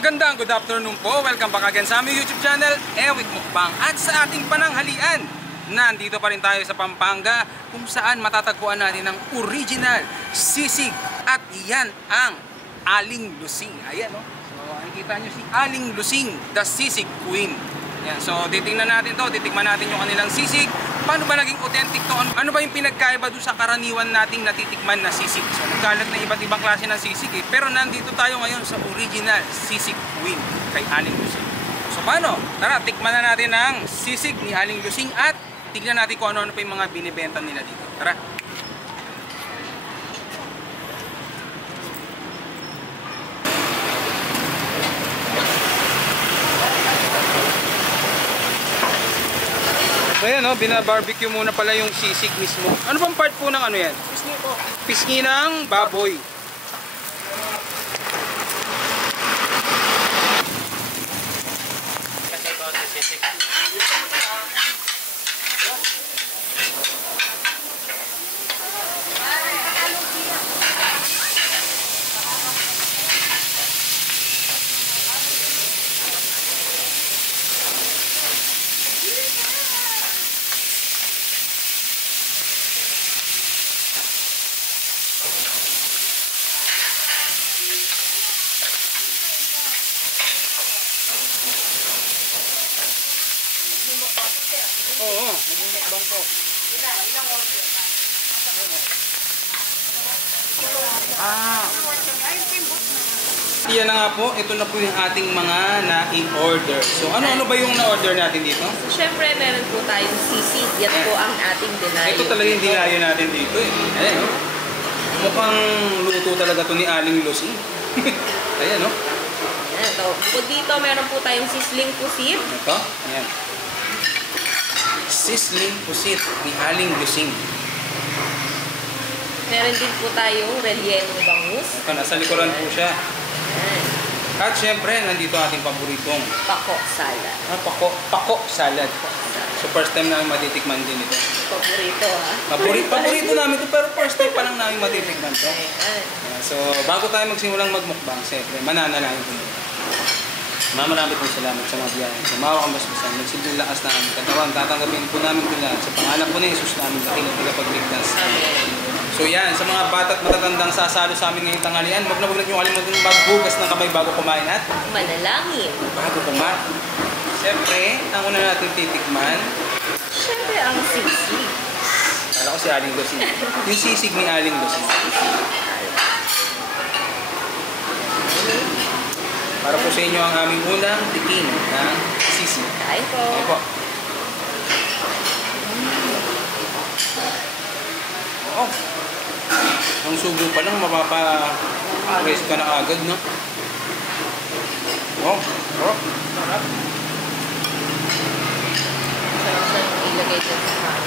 Magandang good afternoon po. Welcome back again sa aming YouTube channel, Ewit Mukbang. At sa ating pananghalian, nandito pa rin tayo sa Pampanga kung saan matatagpuan natin ang original sisig. At yan ang Aling Lusing. Ayan o. So nakikita nyo si Aling Lusing, the Sisig Queen. Yan. So titingnan natin to, titikman natin yung kanilang sisig. Paano ba naging authentic to? Ano ba yung pinagkaiba doon sa karaniwan nating natitikman na sisig? So nagkalat na iba't ibang klase ng sisig eh. Pero nandito tayo ngayon sa original Sisig Queen kay Aling Lusing. So paano? Tara, tikman na natin ang sisig ni Aling Lusing at tignan natin kung ano-ano pa yung mga binibenta nila dito. Tara! So yan o, binabarbecue muna pala yung sisig mismo. Ano bang part po ng ano yan? Pisngi po. Pisngi ng baboy. Kasi ito ang sisig. Oo, magmumukbang po. Iyan na nga po, ito na po yung ating mga na-in-order. So ano-ano ba yung na-order natin dito? So, syempre, meron po tayong sisig. Yan po ang ating dinayo. Ito talaga yung dinayo natin dito eh. Ayan o. Mukhang luto talaga to ni Aling Lusing. Ayan o. Ayan, ito. Bukod dito, meron po tayong sisling pusit. Ito, ayan. Sisling pusit ni Aling Lusing. Meron din po tayong rellenong bangus. Ito, nasa likuran po siya. Ayan. At syempre, nandito ating paboritong Pako salad. pako salad. So first time namin matitikman din ito. Paborito, ha? Paborito namin ito, pero first time pa lang namin matitikman ito. Ayan. So bago tayo magsimulang magmukbang, syempre, mananalangin ko nito. Marami pong salamat sa mga biyaya. Sa mawa kang basbasan, nagsilbing lakas na aming katawan. Tatanggapin po namin ito lahat. Sa pangalan po ni Jesus namin, dakilang tagapagligtas. So yan, sa mga bata at matatandang sasalo sa amin ngayong tanghalian, huwag na yung kalimutan maghugas ng kamay bago kumain at Manalangin. bago kumain. Siyempre, ang una natin titikman, Syempre, ang sisig. kala ko si Aling Lusing. Yung sisig ni Aling Lusing. Para po sa inyo ang aming unang tikim ng sisig. Kain po. Ayan po. Oo. Ang subo pa lang, mapapa-rest ka na agad, no? Oh, sarap. Sarap. Sarap siya ilagay dyan sa kanin.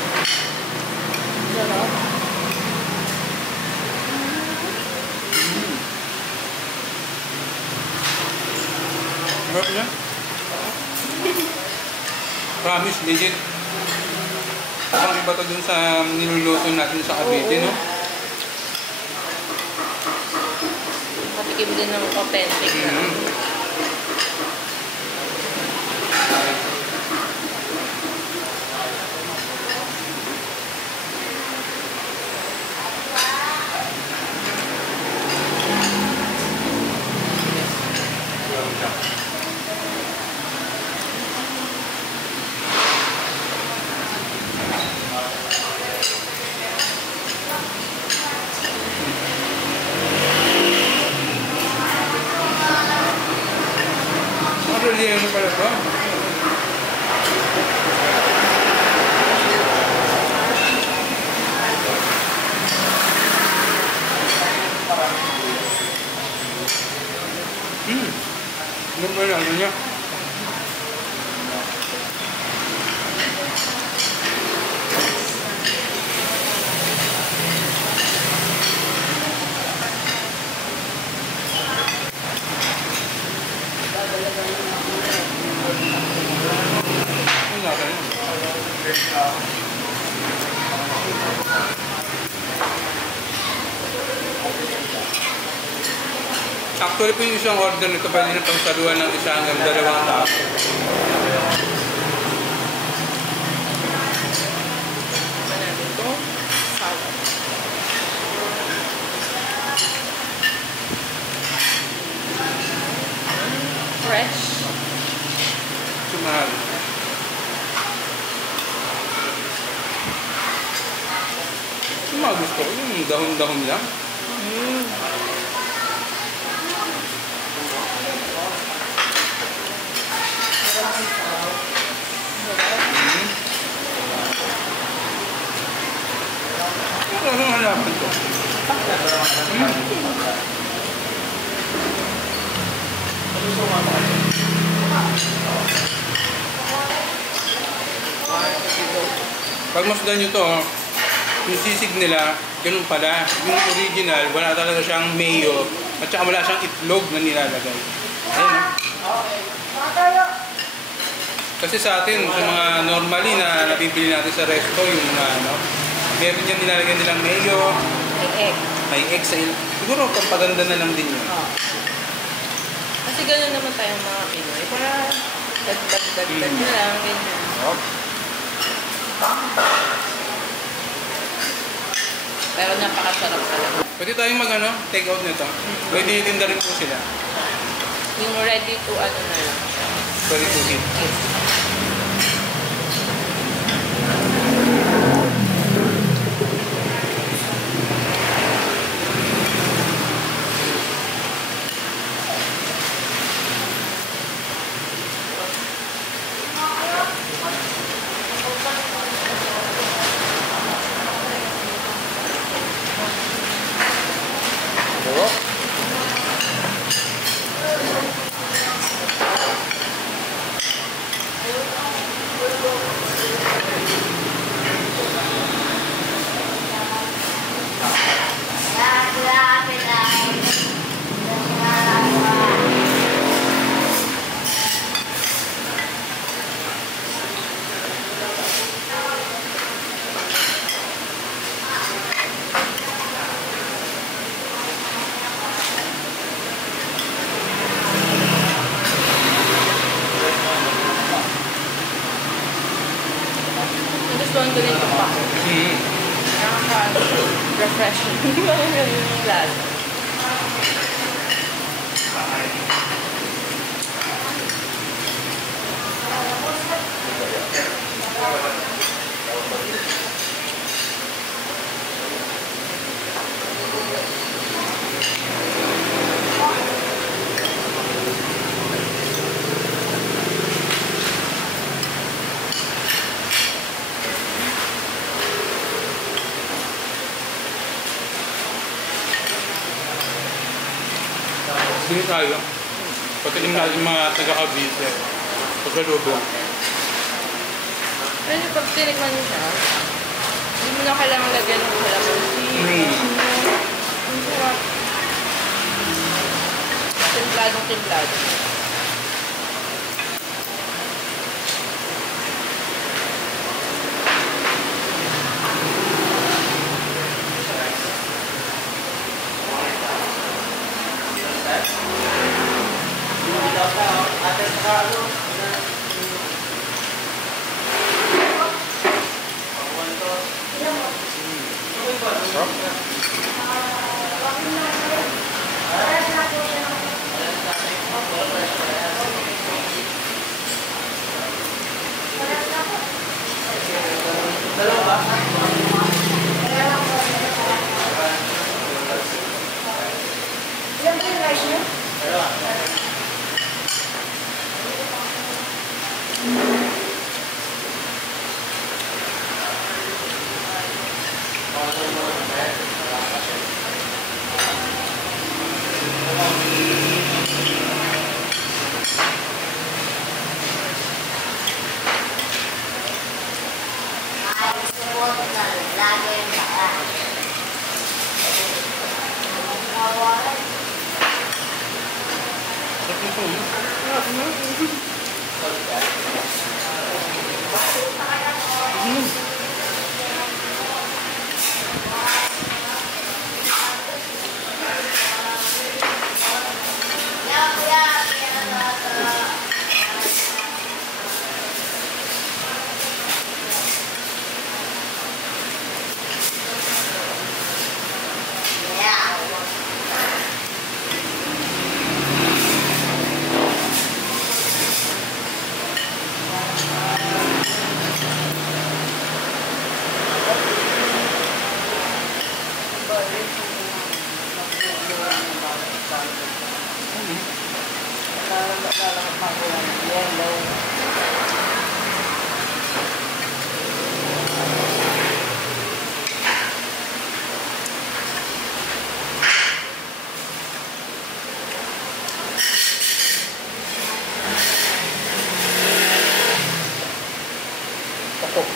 Sarap. Sarap niya. Promise, legit. Parang iba to dun sa niluluto natin sa Cavite, no? Patikim din ng authentic na. Really, ano pala ito? Ano ba yung ano niya? Actually po yung isang order nito pwede na pagsaluhan ng isa hanggang 2 tao. Natin ito. Salad. Fresh. Sumahal. Yung mga gusto ko, yung dahon-dahon lang. Ano ang halaman to? Pag masdan nyo to, yung sisig nila, ganun pala. Yung original, wala talaga siyang mayo at saka wala siyang itlog na nilalagay. Ayun. Kasi sa atin, sa mga normally na nabibili natin sa resto, yung mga ano, meron yung nilalagay nilang mayo, may egg sa ilang. Siguro pampaganda na lang din yun. Kasi gano'n naman tayong mga Pinoy. Para dagdag na lang, ganyan. Pero napakasarap talaga. Pwede tayong mag-ano, take out nito. Pwede itinda rin po sila. Yung ready to ano na lang siya. Ready to eat. Gusto ko rin ito pa. Nakaka-refreshing. Yung lasa. Sino tayo? Patilim natin mga taga-Cavite. Pagkalubong. Pero pag tinikman niyo siya, hindi mo na kailangan lagyan ng kalamansi. Ang sarap. Templadong-templado. Lalakad pa ako lang. Yellow. Tapos.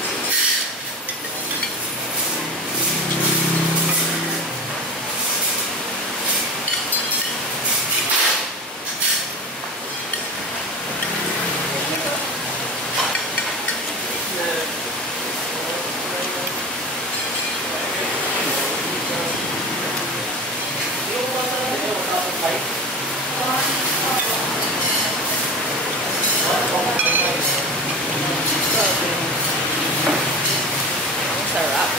Ang sarap.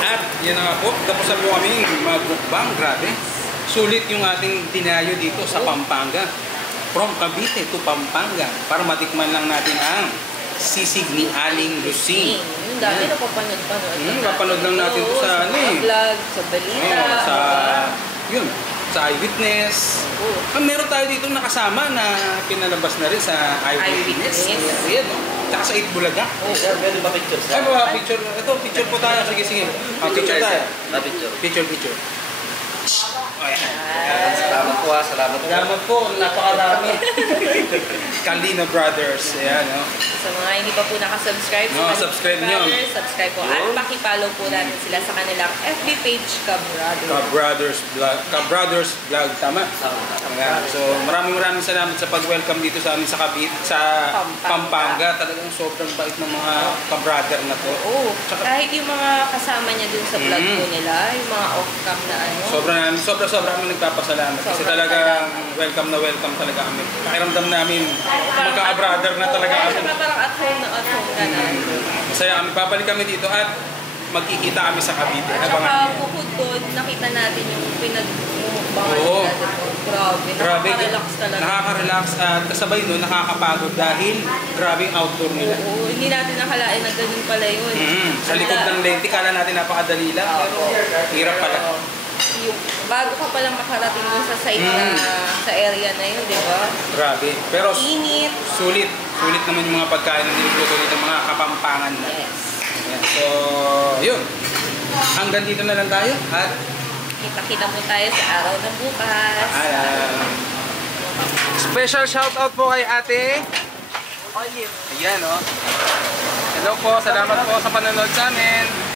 At yan na nga po, tapusan po kami mag-mukbang. Grabe. Sulit yung ating dinayo dito sa Pampanga. From Cavite to Pampanga. Para matikman lang natin ang sisig ni Aling Lucing. Yung dami napapanood-panood. Napapanood lang natin ito sa ano eh. vlog, sa balita. Sa, yun, sa Eyewitness. Meron tayo dito nakasama na pinalabas na rin sa Eyewitness. Ayan, no? Tsaka sa 8 Bulaga. Pwede ba picture? Ay, mga picture. Ito, picture po tayo. Sige, sige. Picture tayo. Picture. Picture, picture. Ayan. Salamat po ha, salamat po. Salamat po. Napakarami. Kalina Brothers. Ayan, no? Sa mga hindi pa po nakasubscribe, No, subscribe nyo. subscribe po. At pakipollow po natin sila sa kanilang FB page, Ka-Brothers Vlog. Ka-Brothers Vlog. Tama? Ayan. So, maraming salamat sa pag-welcome dito sa amin sa Cavite, sa Pampanga. Talagang sobrang bait ng mga ka-brother na to. Oo. Kahit yung mga kasama niya dun sa vlog po nila, yung mga off-cam na ano. Sobra kami nagpapasalamat. Kasi talagang welcome talaga kami. Pakiramdam namin, magka-brother na talaga kami. Parang at home ka na. Masaya kami. Babalik kami dito at magkikita kami sa Cavite. At saka bukod doon, nakita natin yung pinag-mukbangan Oo. nila doon. Grabe, nakaka-relax talaga. Nakaka-relax at kasabay nun, nakakapagod dahil grabe yung outdoor nila. Oo, hindi natin nakalain na ganun pala yun. Sa likod ng lente, kala natin napakadali lang. Pero hirap pala. Bago ka palang makarating dun sa site na, sa area na yun, di ba? Grabe. Pero Init. sulit. Sulit naman yung mga pagkain na niluluto dito, mga kapampangan na. Yes. Ayan. So, yun. Hanggang dito na lang tayo. At Kita-kita po tayo sa araw na bukas. special shoutout po kay ate. Olive. Ayan, oh. Hello po. Salamat po sa panonood sa amin.